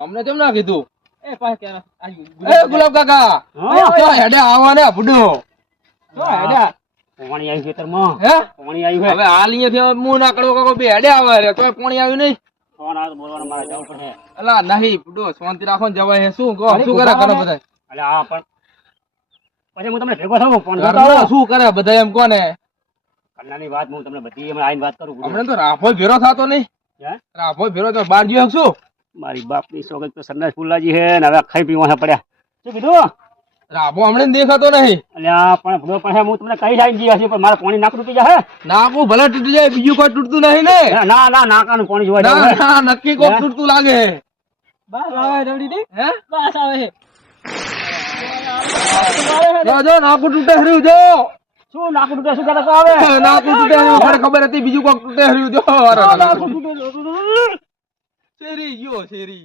અમને કેમ ના કીધું? એ પાછ કે એ ગુલાબ કાકા તો હેડે આવો ને બુડો તો હેડે પાણી આવ્યું ખેતરમાં હે પાણી આવ્યું હવે હાલ અહીંયાથી મું ના કડવો કાકો બે હેડે આવે રે તોય પાણી આવ્યું નહીં. ફોન આવે તો બોલવાનું મારે જવું પડે. અલા નહીં બુડો શાંતિ રાખો ને જવાય હે શું કહો શું કરે કરે બધા એટલે હા પણ પછી હું તમને ભેગો થઉં ફોન કરતો ઘરમાં આવું. શું કરે બધા એમ કોને કન્નાની વાત હું તમને બધી હમણાં આવીને વાત કરું. હમણાં તો રાફો ભેરો થતો નહીં. હે? રાફો ભેરો તો બાર ગયો શું મારી બાપની સોગંદ તો સંડાસ ફૂલાજી છે ને હવે ખાઈ પીવા પડ્યા. શું કીધું? રાફો હમણાં દેખાતો નહીં. અલ્યા પણ ભૂલો પણ હું તમને કઈ લાઈન જઈએ છીએ પણ મારે પાણી નાક તૂટી જાય. નાકું ભલે તૂટી જાય બીજું કોઈ તૂટતું નહીં ને. ના ના નાકાનું પાણી જોવા ના જાય. ના નક્કી કોક તૂટતું લાગે. બસ આવે રવડી દે હે બસ આવે જો જો નાકું તૂટે હર્યું જો શું નાકું તૂટે શું કહેતા આવે? નાકું તૂટે હર્યું ખરે ખબર હતી બીજું કોક તૂટે હર્યું જો અરે, અરે, અરે. નાકું તૂટે. શેરી ગયો શેરી